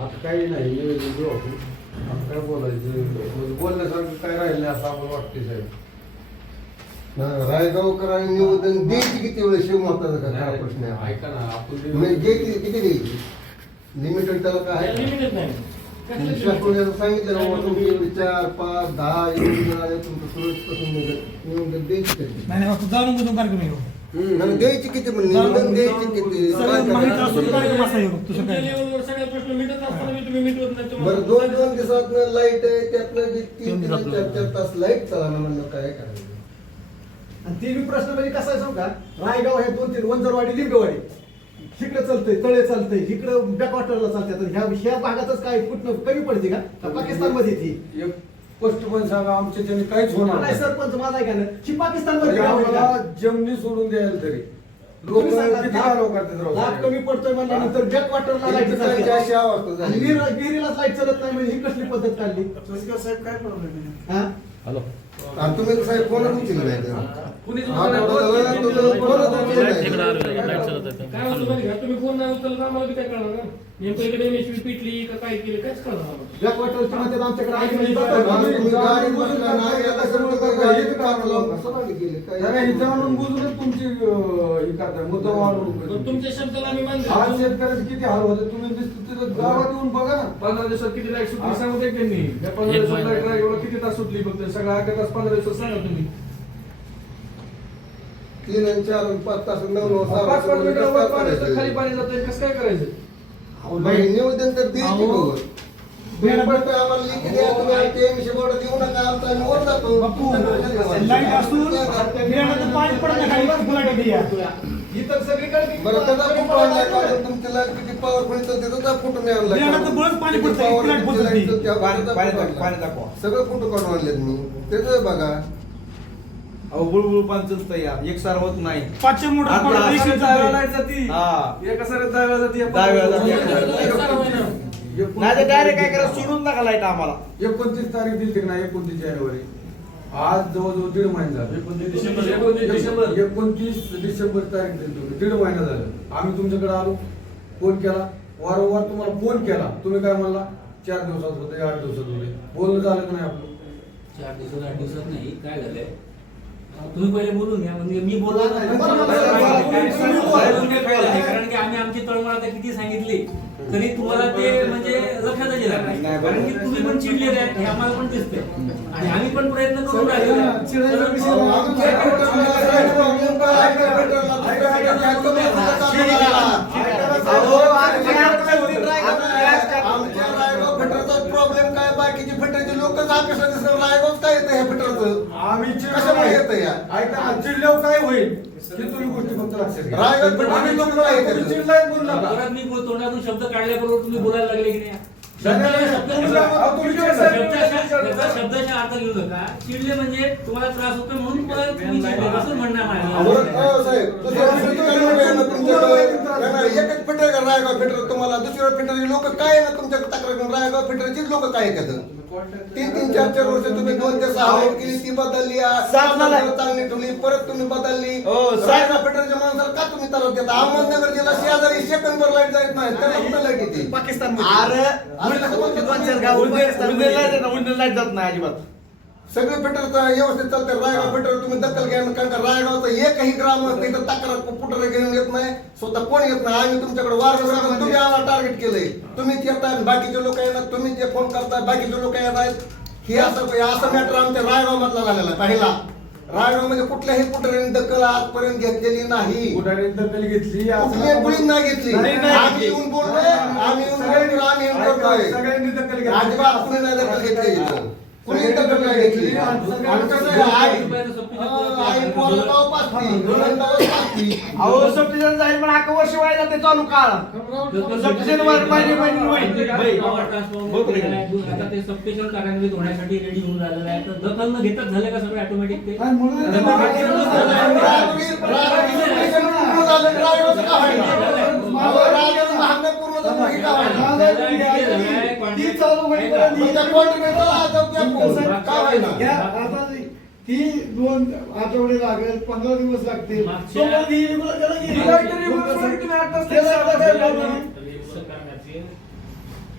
आता काही नाही आपण आता काय बोलायचं? बोलण्यासारखं काय राहिलं असं आम्हाला वाटते साहेब. रायगावकर आणि निवेदन द्यायची किती वेळ शिवमाताचा का खरा प्रश्न आहे? ऐका ना आपण म्हणजे द्यायची किती द्यायची लिमिटेड त्याला काय सांगितलं ना तुमचे पाच दहा तुमचं द्यायची किती? नाही जाणून बुजून कार्यक्रम हो. द्यायची किती निवेदन द्यायची किती? बरं दोन दोन दिवसात लाइट आहे त्यातनं जे तीन तीन चार चार तास लाइट चालणार म्हणलं काय करायचं? आणि ते बी प्रश्न म्हणजे कसा आहे सांगू का? रायगाव हे दोन तीन वंजरवाडी लिंबेवाडी. इकडे चालतंय तळे चालतंय इकडं बॅकवॉटरला चालतंय. तर ह्या ह्या भागातच काय कुठनं कमी पडते का? का पाकिस्तानमध्ये ती? एक स्पष्ट पण सांगा आमच्या त्याने काहीच होणार नाही सरपंच माझा आहे का नाही? ही पाकिस्तानमध्ये आम्हाला जमिनी सोडून द्यायला तरी. लोक तुम्ही सांगा, किती करतात राव साहेब. कमी पडतोय म्हणल्यानंतर बॅकवॉटरला लाइट त्यांची अशी अवस्था झाली. आणि विहीर- विहिरीलाच लाइट चालत नाही म्हणजे ही कसली पद्धत काढली? हा तुम्ही साहेब तर. कुणीच हा. बरोबर, तुझं फोनच उचलला नाही. काय होतं माहिती का? तुम्ही फोन नाही उचलला तर आम्हाला बी काय कळणार ना? नेमकं इकडे MSV पिटली का काय केलं काहीच कळणार आम्हाला. बॅकवॉटरची म्हणतात आमच्याकडे आहे. नाही, जातो. नाही, आणि नाही. तुम्ही गाडी बसला नाही, आता सगळं काय लावून जाणून बुजूनच तुमची अं, हे करताय मुद्दा वाढवून पण तुमच्या शब्दाला आम्ही आज मानतो शेतकऱ्याचे किती हाल होते? तुम्ही दिसतं तिथं गावात येऊन बघा ना. पंधरा दिवसात किती लाइट सुटली सांगू दे त्यांनी या पंधरा दिवसात लाइट राहिली किती तास सुटली फक्त? सगळं अकरा तास पंधरा दिवसात सांगा तुम्ही. तीन आणि चार आणि पाच तास नऊ नऊ सहा पाच पाच वर पाणी असतं, खाली पाणी जातं कसं काय करायचं निवेदन तर आम्हाला लिखी द्या, तुम्ही ते विषय बोर्ड देऊ नका, आमचा आम्ही वर जातो. बापू, लाइट असून मिळालं पाणी पडत नाही खाली फुलाटी बिया. इतर सगळीकडे बरं त्याचा फोटो आणलाय का? तुमची लाइट किती त्याचा फोटो नाही पाणी पडतं, एक लाइट पाणी- पाणी पाणी. दाखवा. सगळं फोटो काढून आणलेत मी त्याचं बघा नाही. पाचशे आता पडलं, असं एकशे एका हा. जाती जाती. नाही डायरेक्ट काय करा सोडून लाइट आम्हाला. एकोणतीस तारीख दिली नाही एकोणतीस जानेवारी? आज जवळजवळ दीड महिना झाला. एकोणतीस डिसेंबर एकोणतीस डिसेंबर. एकोणतीस डिसेंबर तारीख दिली तुम्ही. दीड महिना झाला. आम्ही तुमच्याकडे आलो फोन केला. वारंवार तुम्हाला फोन केला. तुम्ही काय म्हणला? चार दिवसात होते आठ दिवसात होते बोलणं झालं का नाही आपलं? चार दिवसात आठ दिवसात नाही. काय झालंय? तुम्ही पहिले बोलून घ्या म्हणजे मी बोललो. तुम्ही बोला. तुम्ही बोला. कारण की आम्ही आमची तळमळ आता किती सांगितली तरी तुम्हाला ते म्हणजे लक्षातच येणार नाही कारण की तुम्ही पण चिडले आहेत हे आम्हाला पण दिसतंय आणि आम्ही पण प्रयत्न करून राहिलो अहो, आमच्या पेट्रोलला काय problem काय आहे का पेट्रोलला? दुसऱ्या पेट्रोलला कमी खर्चाचा झाला. अहो, आमच्या आमच्या रायगाव पेट्रोलचा प्रॉब्लेम काय बाकीची दिसणार रायगाव काय येतं या. ऐका चिडल्यावर काय होईल? हे तुम्ही गोष्टी फक्त लक्षात घ्या. रायगड पेट्रोल आम्ही लोक चिडलोय, काय तुम्ही येतं? चिडलाय बोलू नका. परत मी बोल- तोंडातून शब्द काढल्याबरोबर तुम्ही बोलायला लागले की नाही? नाही, नाही, नाही. शब्द- तुम्ही काय- अहो, तुम्ही काय शब्दाच्या- अर्थ घेऊ नका. चिडले म्हणजे तुम्हाला त्रास होतो म्हणून बोलायला तुम्ही चिडले. असं म्हणणं आहे अहो, माझं. अहो, साहेब, दुसऱ्या दिवशी काय म्हणताय ना तुमच्याकडं? नाही, नाही, एकच फिटर का? रायगाव फिटर तुम्हाला दुसऱ्या फिटरची लोक काय ना तुमच्याकडे तक्रार करून रायगाव फिटरचीच लोक काय येतात तीन तीन चार चार वर्ष तुम्ही दोन ते सहा लाइट केली ती बदलली. चांगली ठेवली परत तुम्ही बदलली. हो, फिटरच्या माणसाला का तुम्ही त्रास देता? अहमदनगर जिल्हा शेजारी सेकंदवर लाइट जात नाही. त्याला कुठं लाइट येते? पाकिस्तान अरे? दोन चार गाव लाइट जात नाही अजिबात. सगळे फिटर व्यवस्थित चालते रायगाव फिटर तुम्ही दखल घ्या. कारण का रायगावचं एकही ग्राम असते इथं तक्रार पुटर घेऊन येत नाही. स्वतः कोण येत नाही? आम्ही तुमच्याकडे वारंवार तुम्ही आम्हाला टार्गेट केलंय. तुम्हीच येताय बाकीचे लोक येणार तुम्ही जे फोन करताय बाकीचे लोक येत आहेत. हे असं असं मॅटर आमच्या रायगाव मधला झालेला पहिला. रायगावमध्ये कुठल्याही पुटरीने दखल आजपर्यंत घेतलेली नाही. दखल घेतली गुळी नाही घेतली. आम्ही. येऊन बोललोय आम्ही येऊन आम्ही येऊन करतोय. सगळ्यांनी दखल घेतली. अजिबात कुणी नाही दखल घेतली. कोणी दखल नाही घेतली आणि कसं आहे, आई- आई पोराला गाव पाजती, धोरण गावात जाईल पण अख्खा वर्ष वाया जाते चालू काळ सबस्टेशन कार्यान्वित होण्यासाठी रेडी होऊन झालेलं आहे तर दखल न घेताच झालं का सगळं ऑटोमॅटिक ते पूर्ण का होईना? घ्या, आता ती दोन आठवडे लागेल पंधरा दिवस लागतील. ही?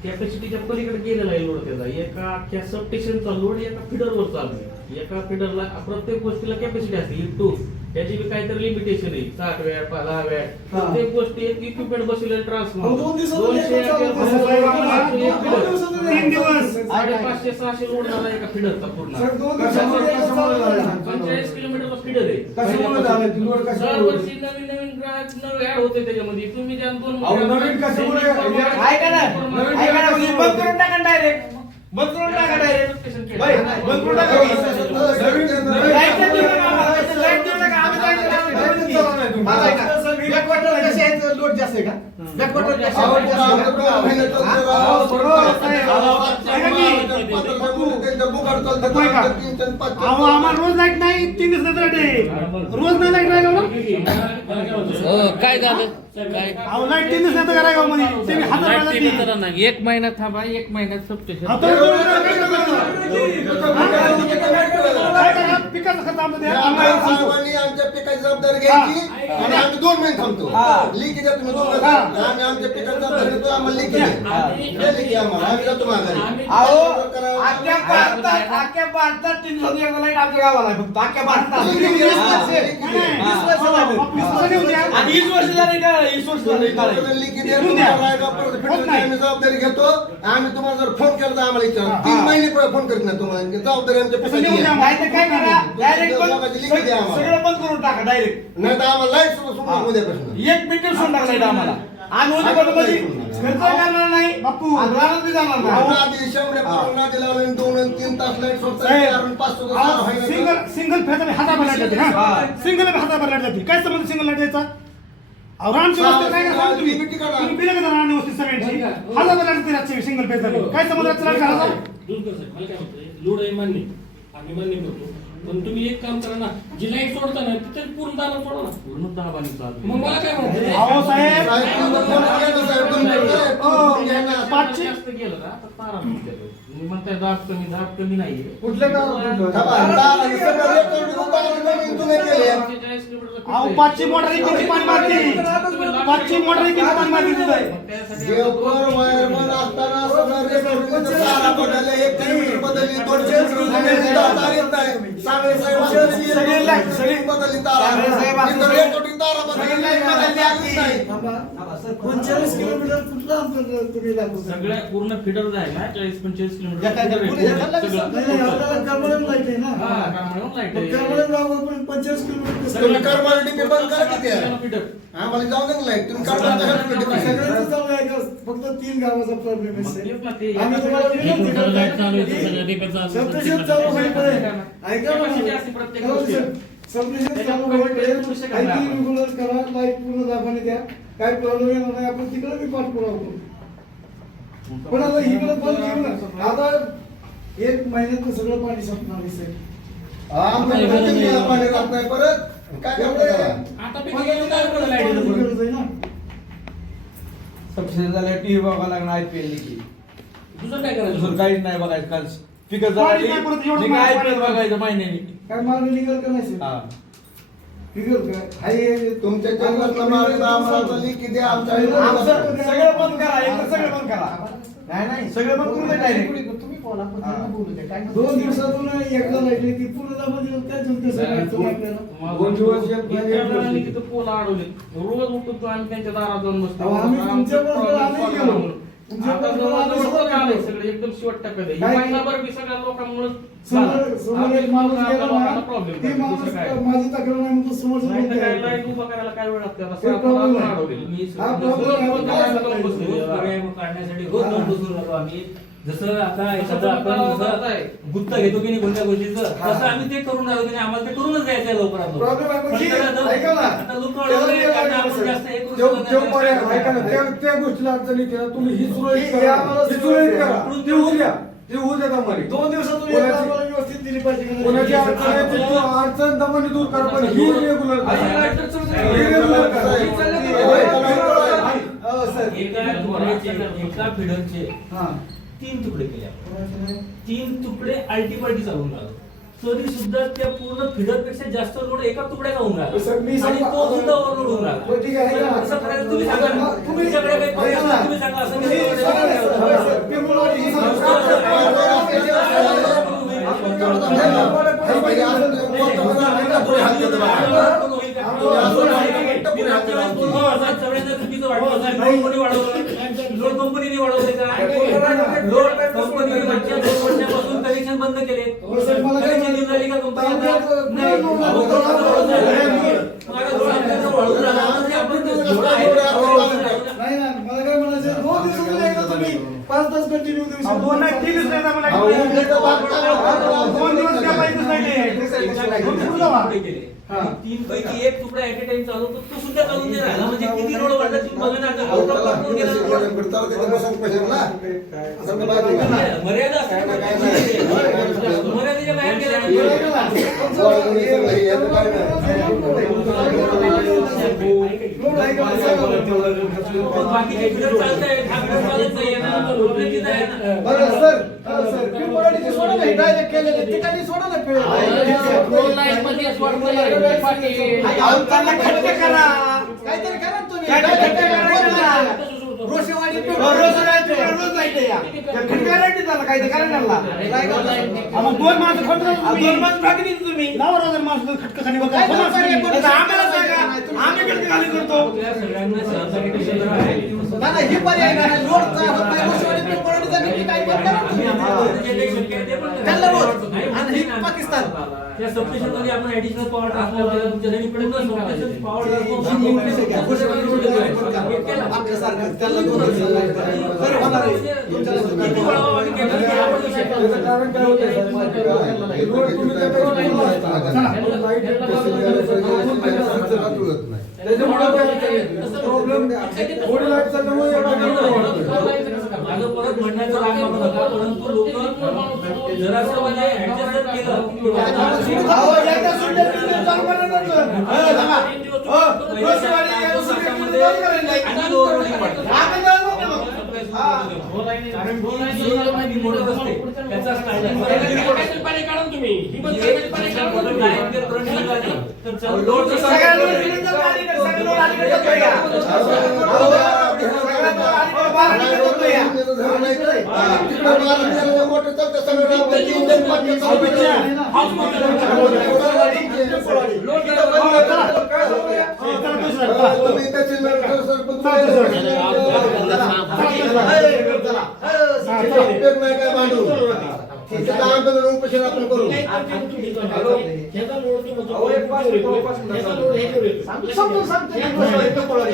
कॅपॅसिटीच्या पलीकडे गेलेला आहे लोड त्याचा. एका अख्ख्या सब स्टेशनचा लोड एका फिडरवर चालू आहे. एका फिडरला प्रत्येक गोष्टीला कॅपॅसिटी असते टू त्याची बी काहीतरी लिमिटेशन आहे. साठ वॅट दहा वॅट हा. प्रत्येक गोष्टी एक इक्विपमेंट बसवलेलं अहो, ट्रान्सफॉर्मर दोनशे. साडेपाचशे सहाशे लोड झाला एका फिडरचा पूर्ण. पंचेचाळीस किलोमीटरचा फिडर आहे. दरवर्षी नवीन नवीन ग्राहक नवे ऍड होते त्याच्यामध्ये. तुम्ही ज्या दोन? ऐका ना. ऐका ना. बंद करून टाका डायरेक्ट बंद करून टाका डायरेक्ट बाई, बंद करून टाका की. लाइट देऊ नका आम्हाला. त्याचं लाइट देऊ नका. आम्ही लाइट देऊ नका. लोड जास्त आहे का Backward जास्त आहे. हा? हो. अहो आम्हाला रोज लाइट नाही तीन दिवस लाइट आहे रोज नाही लाइट राहिलं काय झालं काय अहो लाइट तीन दिवस नाही करायला मध्ये ते मी हजार लाइट रुपयाला टीव्ही ती. तर नाही एक महिना थांबा एक महिन्यात सबस्टेशन आता काय करा द्या. सांगतो. साहेबांनी आमच्या पिकाची जबाबदारी घ्यायची आणि आम्ही दोन महिने थांबतो लिखी द्या तुम्ही दोन महिने आम्ही आमच्या पिकाची जबाबदारी घेतो आम्हाला आम्हाला आम्ही जातो माघारी अहो अख्ख्या भारतात अख्ख्या भारतात तीन लाइट आमच्या गावाला आहे फक्त अख्ख्या भारतात वीस वर्ष झाले. वीस वर्ष द्या. आणि वीस वर्ष झाले का वीस वर्ष झाले का? तुम्हाला रायगाव परत भेटून नाही. आम्ही जबाबदारी घेतो आम्ही तुम्हाला जर फोन केला तर आम्हाला विचारा तीन महिने पुढे फोन करीत नाही तुम्हाला जबाबदारी आमच्या तसं पिकाची द्या. आहे. नाही तर काय करा? डायरेक्ट लोकांची लिखी द्या आम्हाला. सगळं बंद करून टाका डायरेक्ट नाही तर आम्हाला लाइट उद्यापासून एक मिनिट सोडून टाका लाइट आम्हाला. आम्ही उद्या खर्च करणार नाही बापू राहणार जाणार नाही. सिंगल सिंगल फेजा हजार भर लाइट जाते हा. सिंगल जाते. काय संबंध सिंगल वस्ती काय तुम्ही? बिलं सगळ्यांची? जाते सिंगल फेज झाली काय संबंध साहेब मला काय म्हणतोय? लोड आहे मान्य. आम्ही मान्य करतो पण तुम्ही एक काम करा ना जी लाइट सोडता ना तिथे पूर्ण दाबा सोडा ना. पूर्ण दाबाने चालू. मग मला काय अहो साहेब घ्या ना. पाचशे- जास्त गेलं ना तर तारा तुटते तुम्ही म्हणताय दाब कमी दाब कमी नाहीये. किलोमीटरचं अहो. पाचशे मोटर किती पाणी मारते पाचशे मोटर किती पाणी मारते तिथं मग त्यासाठी असताना एक किलोमीटर बदलली, दोनशे किलोमीटर साहेब लाइट, लाइट. पंचेचाळीस किलोमीटर कुठला अंतर तुम्ही लागू सगळ्या पूर्ण फिडर चाळीस पंचेचाळीस किलोमीटर करमळून लाइट आहे. ना. लाइट. करमळून लागू पण पंचेचाळीस किलोमीटर तुम्ही करमाळ डिपे बंद करा किती आहे? फिडर. आम्हाला जाऊ दे ना लाइट. तुम्ही करमाळ करा डिपे. सगळ्यांचं चालू आहे फक्त तीन गावाचा प्रॉब्लेम आहे. आम्ही तुम्हाला विनंती लाइट चालू करतो होईपर्यंत. ऐका हो, चालू. रेग्युलर करा लाइट पूर्ण दाबाने द्या. काय प्रॉब्लेम येणार नाही. आपण तिकडे बी पाठपुरावा करू. पण आता इकडे बंद आता एक महिन्यात सगळं पाणी संपणार आहे साहेब. पाणी राहत नाही. परत काय सबसिडी झाल्या टीव्ही बघावं लागणार आयपीएल दुसरं काय करायचं? दुसरं काहीच नाही बघायचं काल नाही एवढं. बघायचं महिन्यानी. काय निघेल का नाही हा. साहेब निघेल काय हाय तुमच्या जंगलातला माणूस आम्हाला आता लिखी द्या आमच्या आमचं सगळं बंद करा एकदा सगळं बंद करा. नाही नाही सगळं बंद करून द्या direct. तुम्ही बोला पण त्यांना बोलू द्या. काय दोन दिवसातून एकदा पूर्ण दिलं आपल्याला दोन दिवस एक पोल अडवले रोज उठतो आम्ही त्यांच्या दारात जाऊन बसतो. अहो, आम्ही तुमच्या बरोबर आम्ही गेलो. आता बरोबर आम्ही जवळ सगळं आले केलं. सगळे एकदम शेवट ही? महिनाभर बी सगळ्या लोकांमुळे समोर समोर एक माणूस गेला ना प्रॉब्लेम ते माणूस माझी तक्रार नाही म्हणतो नाही तर काय बोलतोय. लाइट उभा करायला काय वेळ लागते आता ते problem आहे. मी हा problem आहे. काढण्यासाठी रोज नोंद सुरू राहतो आम्ही जसं आता एखादं आपण. जसं गुत्त घेतो की नाही कोणत्या गोष्टीचं तसं आम्ही ते करून राहतो की नाही आम्हाला ते करूनच द्यायचं आहे. Problem आहे, पण ऐका ना. ऐका ना, त्या गोष्टीला अडचण ना तुम्ही ही सुरळीत हे करा आम्हाला ही सुरळीत करा सुरळीत ती होऊ द्या ती होऊ द्या आम्हाला दोन दिवसातून एकदा कोणाची- आम्हाला व्यवस्थित दिली पाहिजे का नाही? कोणाची अडचण आहे ती तू अडचण दमाने दूर करा पण ही रेग्युलर आणि लाइट तर चालू आहे. ही रेग्युलर करा ही चालली होय, तर- होय, होय. हो, सर. एका फिडरचे एका फिडरचे हा. तीन तुकडे केले. आपण तीन तुकडे आलटी पलटी चालवून राहिलो तरी सुद्धा त्या पूर्ण फिडरपेक्षा जास्त लोड एका तुकड्याचा होऊन राहिला. आणि तो सुद्धा ओव्हरलोड होऊन राहिला. हो. असं करायला तुम्ही सांगा. ना. तुम्ही- तुमच्याकडे काही पर्याय तुम्ही सांगा असं तुम्ही काही सांगा ना, सर. होय, पर्याय सर. नाही. पिंपळवाडी ही संस्था संस्था- असं काय- लोड कंपनीने वाढवले का लोड कंपनीने मागच्या दोन वर्षापासून कनेक्शन बंद केले हो, सर, मला काय कनेक्शन देऊन राहिली का कंपनी तालुक्यात- नाही अहो, लोड वाढवून राहिला. मग आता लोड आपल्याकडे वाढवून राहिला. आता ते आपण ते लोड आहे. नाही ना मला काय म्हणायचं दोन दिवसातून एकदा तुम्ही पाच तास कंटिन्यू देऊ शकता. दोन नाही तीन दिवस नाही आम्हाला अहो, उद्या तर बाग चालू- दोन दिवस काय पाहिजे नाही तीन पैकी एक तुकडा ऍट टाइम चालवतो तो सुद्धा चालून नाही राहिला म्हणजे किती लोड वाढला तुम्ही बघा ना आता. अहो, out of त्याला control गेला पुढे लोड. शिकवलं, पण त्याला तिथे बसून पैसे ना. असं तर बाजू का? मर्यादा असते ना. काय नाही. मर्यादेच्या बाहेर गेला हे नाही. ऐका ना. वाढवून हे सगळं हे याचं काय नाही. लोड आहे का? सांगा बरं. पण बाकीचे फिरत चालतंय हा फिरत चालत नाही यानं तो रोडने तिथं आहे ना. बरं सर सर पिंपळवाडीचे सोडा नाही डायरेक्ट केलेले काही सोडा. खर्च करा. काहीतरी करा. ना तुम्ही काय. रोषेवाडी रोज पिंपळवाडी. राहायचं, रोज जायचं या. त्या खटकारायचं झालं काय ते करा त्यांना. हा, मग दोन माणसं खटका दोन माणसं टाकली तुम्ही लावा रोज माणसं खटका खाली बघा काय करणार? आम्हाला सांगा आम्ही खटका खाली करतो. नाही, हे पर्याय नाही. लोडचा होत नाही. रोषेवाडी किती काय पण पण. त्यांना रोज. आणि हे. पाकिस्तान. त्या सबस्टेशनमध्ये आपण ऍडिशनल पॉवर ट्रान्सफर केलं तुमच्यासाठी सबस्टेशन पॉवर? हे काय प्रॉब्लेम माझं परत म्हणण्याचं राग मानू नका परंतु लोक जरासं म्हणजे ऍडजस्ट केलं असते. हा, तुम्ही. त्याची काय उपोषण आपण करू समजून सांगतो तर म्हणजे.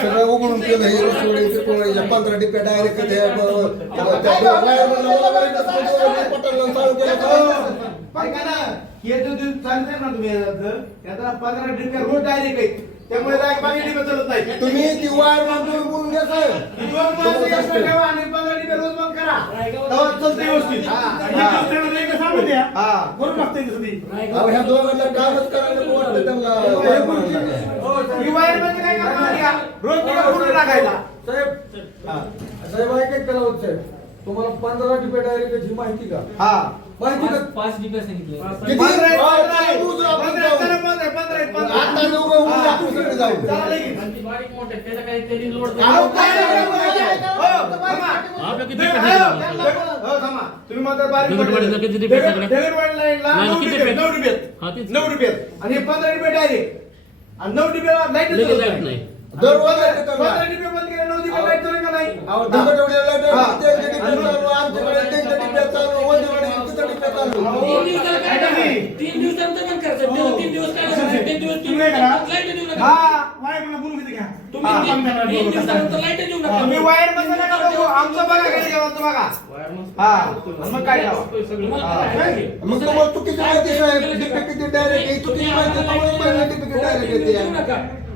सगळं उघडून केलं हे पंधरा डिप्या डायरेक्ट त्या पटल चालू केलं हे जो दिवस चालतंय ना तुम्ही याचं, त्याचा पंधरा डिप्या रोज डायरेक्ट आहे त्यामुळे बाकी डिप्या चालत नाही. तुम्ही ती वायर बांधून बोलून घ्या साहेब. दोन माणसं extra ठेवा आणि पंधरा डिप्या रोज बंद करा. तेव्हा व्यवस्थित. आणि हे. दिवस ठेवलं तर एकदा सांगून द्या. करून टाकतंय तसं ती. अहो, ह्या दोघांना कामच करायला नको वाटतं त्यांना. वायर बांधून टाकायला. ही वायर म्हणजे काय करणार? रोज फोडून टाकायला साहेब. साहेब ऐक एक केला होत साहेब. तुम्हाला पंधरा डिपे डायरेक्ट ही माहिती का हा माहिती का पाच- डिप्या सांगितले किती? पंधरा आहे, वायर पंधरा आहे. उजळा आपण पंधरा आहे, जाऊ. चला, पंधरा आहे, पंधरा आहे, पंधरा आहे. आता दोघं उभं आपण सगळे जाऊ. चला लगेच. बारीक मोठे त्याला काहीतरी लोड अहो, काय नाही, काय नाही. हो, थांबा. दे- हो, हो, थांबा. तुम्ही म्हणता बारीक दगडवाडीला पडले. किती डिबेट दगड- सगळे? दगडवाडीला एकला नाही, नऊ किती डिबेट, डिबेट? नऊ डिबेट. हा, तेच. नऊ डिबेट. आणि हे पंधरा डिबेट डायरेक्ट आणि नऊ लाइट लगेच लाइट नाही. तिथं. पंधरा डिबे बंद केले नऊ डिबे लाइट चालू का नाही? आमच्याकडे तीन दिवसाला तीन तीन दिवस काय तीन दिवस तुम्ही लाइट देऊ नका वायर तुम्ही तीन- दिवसानंतर लाइट देऊ नका तुम्ही वायर बंद नका आमचं बघा घरी बघा हा मग काय लावा मग तुम्हाला चुकीची माहिती साहेब डायरेक्ट आहे चुकीची माहिती डायरेक्ट येते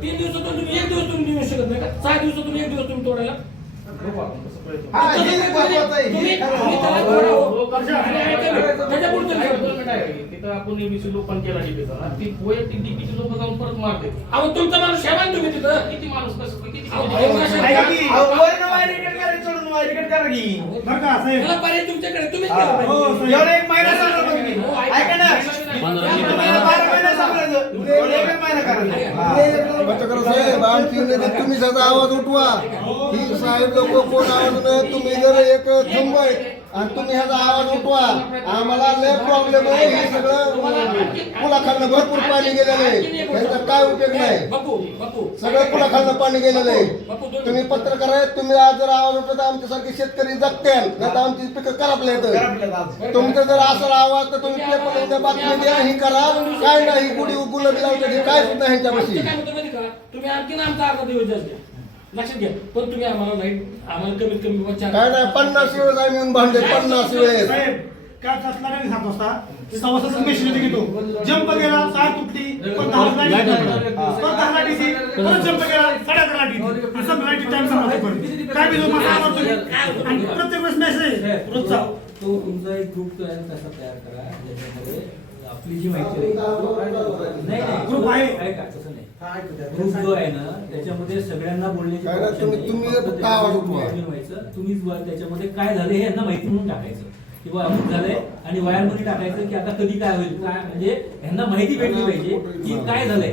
तीन दिवसातून तुम्ही एक दिवस तुम्ही देऊ शकत नाही का सहा दिवसातून एक दिवस तुम्ही तोडायला ना. तिथं आपण एबीसी केला डीपीचा ती वैयक्तिक डीपीची लोक जाऊन परत मारते अहो तुमचा माणूस ठेवा ना तुम्ही तिथं. किती माणूस कसं किती तुमच्याकडे. एक महिना सांगा ऐका. ना. तुम्ही आवाज उठवा. ही साहेब लोक कोण आवाज तुम्ही जर एक थंब आणि तुम्ही ह्याचा आवाज उठवा. आम्हाला लय प्रॉब्लेम आहे. हे सगळं पुलाखालनं भरपूर पाणी गेलेलं आहे. त्याचा काय उपयोग नाही. सगळं पुलाखालनं पाणी गेलेलं आहे. तुम्ही पत्रकार आहेत तुम्ही आज जर आवाज उठवत आमच्यासारखे शेतकरी जगते नाही तर आमची पिकं करपले येतं तुमचं तुमचा जर असा आवाज तर तुम्ही पेपर बातमी द्या ही करा. काय नाही गुढी गुलाबी लावते काय सुद्धा ह्यांच्यापाशी? तुम्ही आणखी आमचा अर्धा देऊ लक्षात घ्या. पण तुम्ही आम्हाला लाइट आम्हाला कमीत कमी बाबा चार काय नाही पन्नास वेळेस आम्ही येऊन भांडले पन्नास वेळेस. साहेब काय सात वाजता. सव्वासाचा मेशीन येते घेतो जंप गेला तुटली पण दहा दहा परत जंप गेला साडे अकरा असं परत काय आणि प्रत्येक वेळेस मेसेज रोजचा. तो तुमचा एक ग्रुप तयार कसा तयार करा. ज्याच्यामध्ये आपली जी माहिती आहे. नाही नाही Group आहे. ऐका तसं नाही. ग्रुप जो आहे ना त्याच्यामध्ये सगळ्यांना बोलण्याची काय तुम्ही-. तुम्ही फक्त आवाज उठवा. व्हायचं तुम्हीच त्याच्यामध्ये काय झालं हे यांना माहिती म्हणून टाकायचं. किंवा अमुक झालंय आणि वयांमध्ये टाकायचं की आता कधी काय होईल? काय म्हणजे यांना माहिती भेटली पाहिजे की काय झालंय.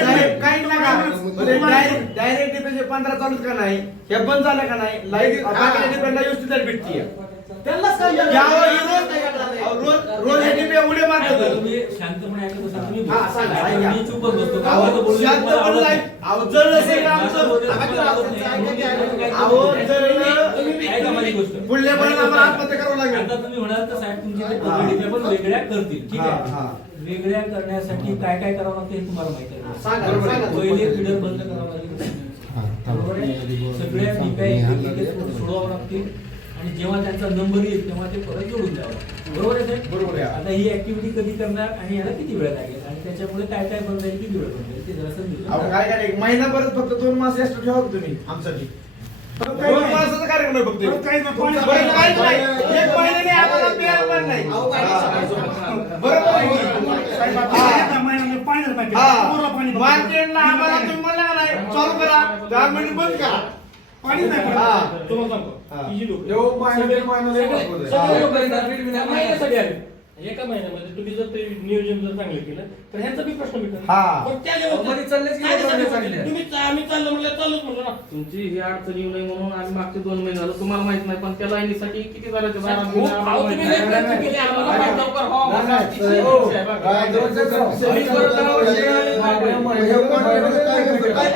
साहेब, काही नका. म्हणजे डायरेक्ट डायरेक्ट डिपेंड पंधरा चालूच का नाही? हे बंद झालं का नाही? लाइट व्यवस्थित लाइट भेटते त्यांनाच काय हे रोज अहो, रोज रोज हे डिपे उड्या ऐका, मारतात तुम्ही शांतपणे ऐकत असाल तुम्ही हा, सांगा, बोला. ऐका. मी चुपच बसतो का? अहो, माझं बोलणं शांत तुम्हाला पण आवडत नाही. नाही. अहो, जर नसेल का माझं आमचं- बोलणं आम्हाला तुम्हाला आवडत आमचं नाही. ऐका की तुम्ही ऐका. काय अहो, करताय? जर ऐका माझी गोष्ट पुढल्या महिन्यात आम्हाला आत्महत्या करावं लागेल. आता तुम्ही म्हणाल तर साहेब तुमची ते हा. पद्धती पण वेगळ्या करतील ठीक हा, हा. आहे वेगळ्या करण्यासाठी काय काय करावं लागतं हे तुम्हाला माहिती आहे सांगा. सांगा. पहिले फीडर बंद करावं लागेल बरोबर आहे सगळ्या एक एक एक सोडवावं लागतील आणि जेव्हा त्यांचा नंबर येईल तेव्हा ते परत जोडून द्यावं. बरोबर आहे साहेब? बरोबर आहे. आता ही ऍक्टिव्हिटी कधी करणार आणि याला किती वेळ लागेल? आणि त्याच्यामुळे काय काय बंद जाईल किती वेळ बंद जाईल ते जरा समजून अहो, काय काय नाही. महिनाभरात फक्त दोन मास एक्स्ट्रा ठेवा की तुम्ही दोन मासाचा कार्यक्रम आहे फक्त. परत काही नाही, पाणी- बरं, काहीच नाही. एक महिन्याने आम्हाला प्यायला पण नाही. बरोबर आहे की? हा. मार्केटला आम्हाला तुम्ही म्हणला का नाही चालू करा. दहा मिनिट बंद करा. पाणी नाही पडत. हा तुम्हाला सांगतो हा. ही जी लोक देव महिन्याला महिन्याला सगळे- वापरतोय. सगळे लोकं येतात, त्या महिन्यासाठी आले एका महिन्यामध्ये तुम्ही जर ते नियोजन जर चांगलं केलं तर ह्यांचा बी प्रश्न मिटतो हा. पण त्या level ला- मध्ये चाललेच की काय लोकं चाललं चांगले आहे. तुम्ही आम्ही चाललो म्हणलं चालूच म्हणलो ना तुमची ही अडचण येऊ नये म्हणून आम्ही मागचे दोन महिने झालं तुम्हाला माहीत नाही पण त्या लाईनीसाठी किती जणांचे बारा खूप महिने आम्हाला अहो, माहीत तुम्ही लय नाही. प्रयत्न केले, आम्हाला नाही, पाहिजे लवकर व्हावं. नाही, नाही, तिची साहेब. इच्छा आहे, बघा. काय दोन दिवसात आम्ही परत दहा वर्ष आले, हे महिन्यामध्ये काय करतो? काय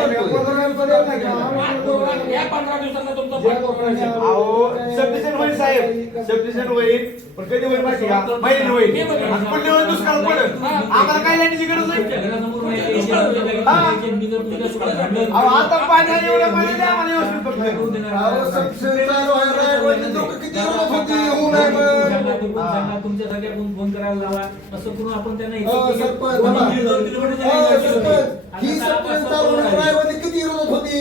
या पंधरा दिवसांना तुमचा पाठपुरावा करा. अहो सबडिशन होईल साहेब सबडिशन होईल पण कधी होईल माहिती का महिने होईल आणि पुढल्या वेळेस दुष्काळ पडेल आम्हाला काय लाईनीची गरज हा. अहो आता पाणी आहे, एवढं पाणी द्या आम्हाला व्यवस्थित करून फक्त देणार. अहो, सबसिडी चालू आहे, रायगडचे लोकं किती रोज होती, येऊ नये मग. सांगा, तुम्ही सांगा, तुमच्या सगळ्या फोन करायला लावा असं करून आपण त्यांना अहो, हो, सरपंच, अहो, सरपंच, ही सरपंच चालू आहे, किती विरोधात होती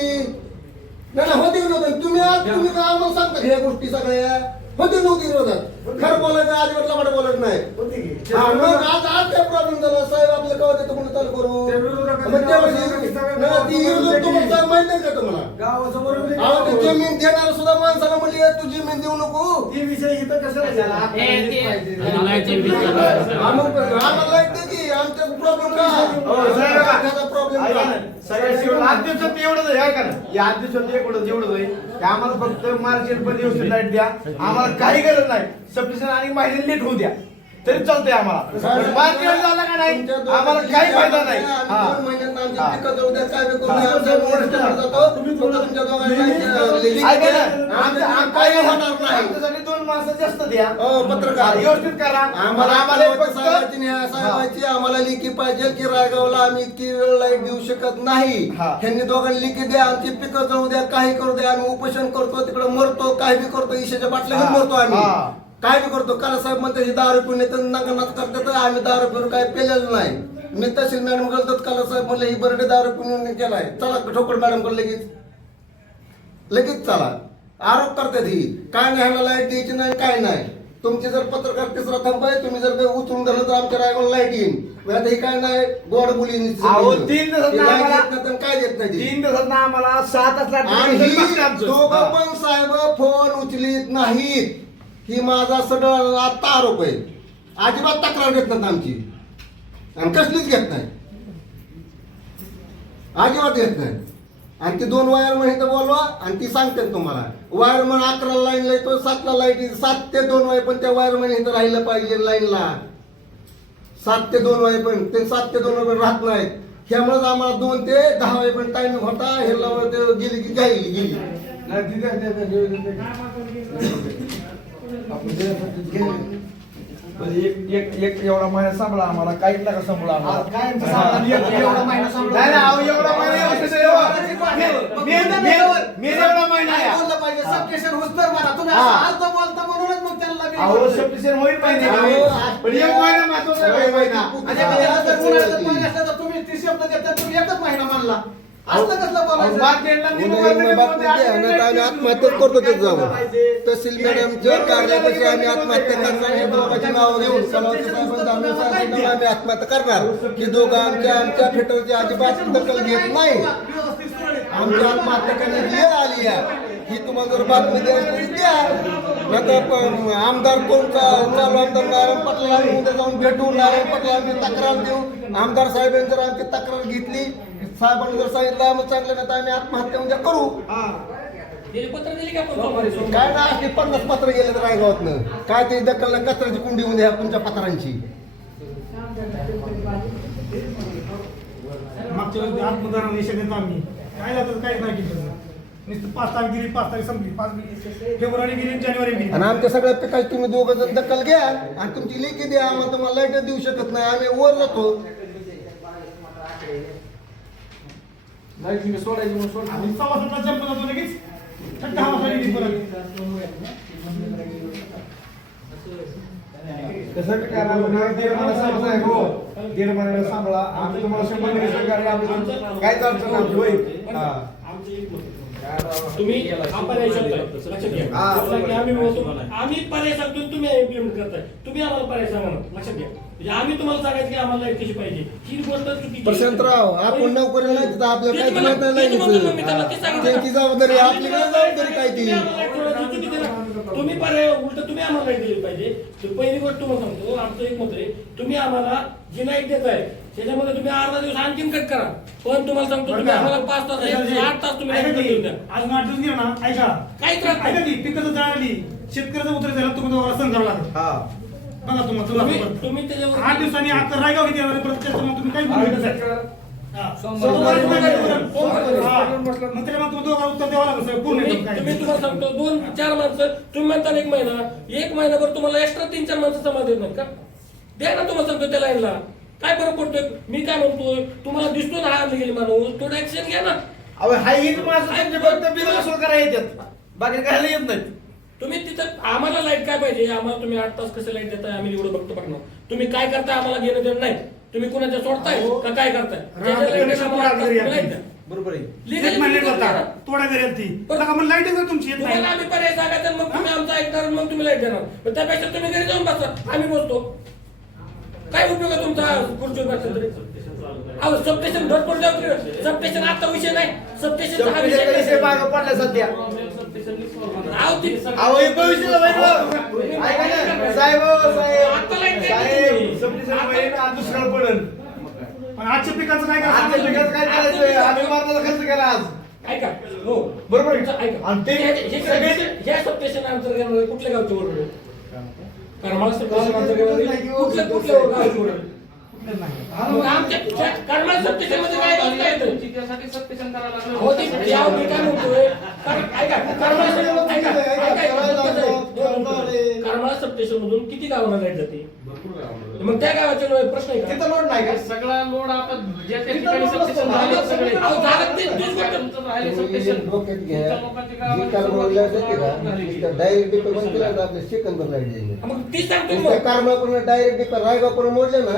नाही होती तुम्ही आज तुम्ही काय आम्हाला सांगता ह्या गोष्टी सगळ्या. होती नव्हती विरोधात. खरं बोलायचं अजिबात लबाड बोलत नाही? हा, मग आज आज काय प्रॉब्लेम झाला. साहेब आपलं कवा देतो म्हणून चालू करू? ते विरोधकांचं मग त्यावेळी- सगळं नाही, ती विरोधक तुम्हाला काय माहीत नाही का तुम्हाला? गावासमोर अहो ते जमीन देणार सुद्धा माणसाला म्हणली तू जमीन देऊ नको. ती विषय इथं कशाला झाला? आपल्याला ते- लाईटचे बिल आम्हाला की आमचा प्रॉब्लेम हो, साहेब. त्याचा प्रॉब्लेम ऐका का? ना, सगळ्या शेवट आठ दिवसात एवढंच आहे ऐका ना. या आठ दिवसात एवढं एवढंच आहे की आम्हाला फक्त मार्च एप्रिल व्यवस्थित लाइट द्या. आम्हाला काही गरज नाही. सबस्टेशन आणि माहिती लेट होऊ द्या. तरी चालतंय आम्हाला. एप्रिल झाला का नाही? आम्हाला काही फायदा नाही. दोन काही आमच्यासाठी मास जास्त द्या. हो, पत्रकार. व्यवस्थित करा. आम्हाला आम्हाला लिखी पाहिजे की रायगावला आम्ही इतकी वेळ लाइट देऊ शकत नाही. ह्यांनी दोघांनी लिखी द्या आमची पिकं जाऊ द्या काही करू द्या आम्ही उपोषण करतो तिकडे मरतो काय बी करतो इशाच्या बाटल्या. मरतो आम्ही. काय बी करतो काला साहेब म्हणते हे दारू पिऊन येतात करतात आम्ही दारू पिऊन काय पेलेलं नाही. मी तहसील मॅडम गेलो काला साहेब म्हणले ही बर्डे दारू पिऊन केलाय. चला ठोकड मॅडमकडे लगेच लगेच चला. आरोप करतात ही. काय नाही ह्याला लाइट द्यायची नाही काय नाही. तुमचे जर पत्रकार तिसरा थांब आहे तुम्ही जर काही उचलून धरलं तर आमच्या रायगड लाइट येईल आता ही काय नाही गोड बोली तीन काय देत नाही. तीन आम्हाला सहा तास ही दोघं पण साहेब फोन उचलीत नाहीत. ही माझा सगळं आत्ता आरोप आहे. अजिबात तक्रार घेत नाहीत आमची. आणि कसलीच घेत नाही. अजिबात घेत नाही. आणि ती दोन वायरमन इथं बोलवा आणि ती सांगतात तुम्हाला. वायरमन अकरा लाईन येतो सातला लाइट सात ते दोन वाय पण त्या वायरमन इथं राहिलं पाहिजे लाईनला सात ते दोन वाजेपर्यंत ते सात ते दोन पण राहत नाहीत. त्यामुळेच आम्हाला दोन ते दहा वाजेपर्यंत टाइम होता. हे लावलं ते गेली की गेली. गेली एक एक एक एवढा महिना सांभाळा आम्हाला काहीच नका सांभाळा एवढा महिना हा. होईल पण एक महिना महत्त्वाचा तुम्ही ती शब्द देतात तुम्ही एकच महिना मानला आम्ही आत्महत्याच करतो ते जाऊन तहसील मॅडमच्या कार्यालयापाशी आम्ही आत्महत्या करणार हे आम्ही आत्महत्या करणार की दोघं आमच्या आमच्या फेटरची अजिबात दखल घेत नाही व्यवस्थित सुरळीत. आमची आत्महत्या करण्याची वेळ आली आहे ही तुम्हाला जर बातमी द्यायची द्या आमदार कोणता चालू आमदार नारायण पाटला आम्ही उद्या जाऊन भेटू नारायण पाटला आम्ही तक्रार देऊ आमदार साहेबांनी जर आमची तक्रार घेतली साहेबांनी जर सांगितलं आम्ही चांगलं नाही तर आम्ही आत्महत्या उद्या करू. दिली पत्र दिली का? काय ना पन्नास पत्र गेले तर रायगावातनं काय ते दखल कचऱ्याची कुंडी मध्ये तुमच्या पत्रांची. मागच्या वेळी आत्मदान निषेध देतो आम्ही. काय काहीच नाही केलं? नुसतं पाच तारीख गेली पाच तारीख संपली. पाच फेब्रुवारी गेली जानेवारी गेली. आणि आमच्या सगळ्या पिकाची तुम्ही दोघं जण दखल घ्या आणि तुमची लेखी द्या. आम्हाला तुम्हाला लाइट देऊ शकत नाही. आम्ही वर जातो. नाही तुम्ही सोडायची म्हणून सोड आणि सव्वा सातला जंप जातो लगेच थंड हवा खाली परत कसं काय? दीड सांभाळा साहेब, हो. दीड सांभाळा आम्ही तुम्हाला शंभर टक्के आम्ही नाही आमची, होईल. तुम्ही पर्याय शब्द आहे. लक्षात घ्या. जसं की आम्ही बोलतो, आम्ही पर्याय सांगतो तुम्ही इम्प्लिमेंट करताय तुम्ही आम्हाला पर्याय सांगा. लक्षात घ्या म्हणजे आम्ही तुम्हाला सांगायचं की आम्हाला लाइट कशी पाहिजे. ही गोष्ट चुकीची आहे. प्रशांतराव आपण नोकरी नाही तिथं आपल्याला काहीच माहीत नाही. त्यांची जबाबदारी आपली काय जबाबदारी काय ती? तुम्ही आम्हाला चुकी ना. तुम्ही पर्याय उलट तुम्ही आम्हाला लाइट दिली पाहिजे. तर पहिली गोष्ट तुम्हाला सांगतो आमचं एक मत आहे तुम्ही आम्हाला जी लाइट देताय त्याच्यामध्ये तुम्ही अर्धा दिवस आणखीन कट करा. पण तुम्हाला सांगतो तुम्ही आम्हाला पाच तास नाही, आठ तास तुम्ही ऐका light की, देऊन द्या. आज नाटक गेलं ना ऐका. काही त्रास ऐका नाही की पिकं जर जळाली शेतकऱ्याचं उतर झालं तुम्ही दोघांना सण करावं लागेल हा. बघा तुम्हाला तुम्ही तुला तुम्ही त्याच्यावर आठ दिवसांनी आता रायगाव किती येणार आहे? परत त्याच्यामुळे तुम्ही काही बोलू शकत हा. सोमवारी सोमवारी सोमवारी सोमवारी. सोमवारी. हा. मग त्याला मग तुम्ही दोघांना उत्तर द्यावं लागेल सगळं पूर्ण तुम्ही एकदम काय. तुम्ही तुम्हाला सांगतो दोन चार माणसं तुम्ही म्हणता एक महिना एक महिनाभर तुम्हाला एक्स्ट्रा तीन चार माणसं जमा देत नाहीत का द्या ना तुम्हाला सांगतो त्या लाईनला काय फरक पडतोय मी काय म्हणतोय तुम्हाला दिसतो ना हारली गेली माणूस थोडं ऍक्शन घ्या ना अहो हाय हीच माणसं तुमचे फक्त बिल वसूल करायला येतात बाकी काय येत नाहीत तुम्ही तिथं आम्हाला लाइट काय पाहिजे? आम्हाला तुम्ही आठ तास कसं लाइट देताय? आम्ही एवढं बघतो बघणार तुम्ही काय करताय? आम्हाला घेणं देणं नाही. तुम्ही कुणाच्या सोडताय? का काय करताय. बरोबर. तोडा घरी पण- लाइट जर तुमची येत तुम्हाला नाही आम्ही पर्याय सांगायचा मग तुम्ही आमचं ऐकणार मग तुम्ही लाइट देणार. पण त्यापेक्षा तुम्ही घरी जाऊन बसा. आम्ही बसतो. काय उपयोग आहे तुमचा? खुर्चीवर बसला सबस्टेशन भरपूर जाऊ सबस्टेशन आता विषय नाही. सबस्टेशनचा हा विषय पडला सध्या. अहो, ती- अहो हे भविष्याला माहिती बा. ऐका ना साहेब हो, साहेब. आता लाइट नाही साहेब. आज दुष्काळ पडेल. पण आजच्या पिकाचं काय आजच्या करायचं पिकाचं काय करायचंय? आम्ही मारण्याचा खर्च केला आज. ऐका. हो. बरोबर आहे. तुमचं ऐका. आणि ते हे- हे- सगळे- ह्या सबस्टेशन अंतर्गत येणारे कुठल्या गावचे ओरडे करमाळ सबस्टेशन अंतर्गत येणारे कुठल्या कुठल्या गावचे ओरडे मग आमच्या काय येतं त्यासाठी सबस्टेशन करायला लागलं. हो ते ऐका सबस्टेशन मधून किती गावांना लाइट जाते मग त्या गावाचे प्रश्न आहे तिथं लोड नाही का सगळा लोड आता ज्या त्या तिथं ठिकाणी लोड सबस्टेशन नसतो. झाले सगळे अहो, झालं ते- तेच गोष्ट. तुमचं राहिले तुम्ही सबस्टेशन डोक्यात घ्या तुमच्या लोकांची जी गावाला काल बोलल्या जाते का सुरुवात डायरेक्ट डिपो बंद केला तर आपल्या सेकंदर लाइट जाईल मग सांगतो डायरेक्ट डिपो मोडले ना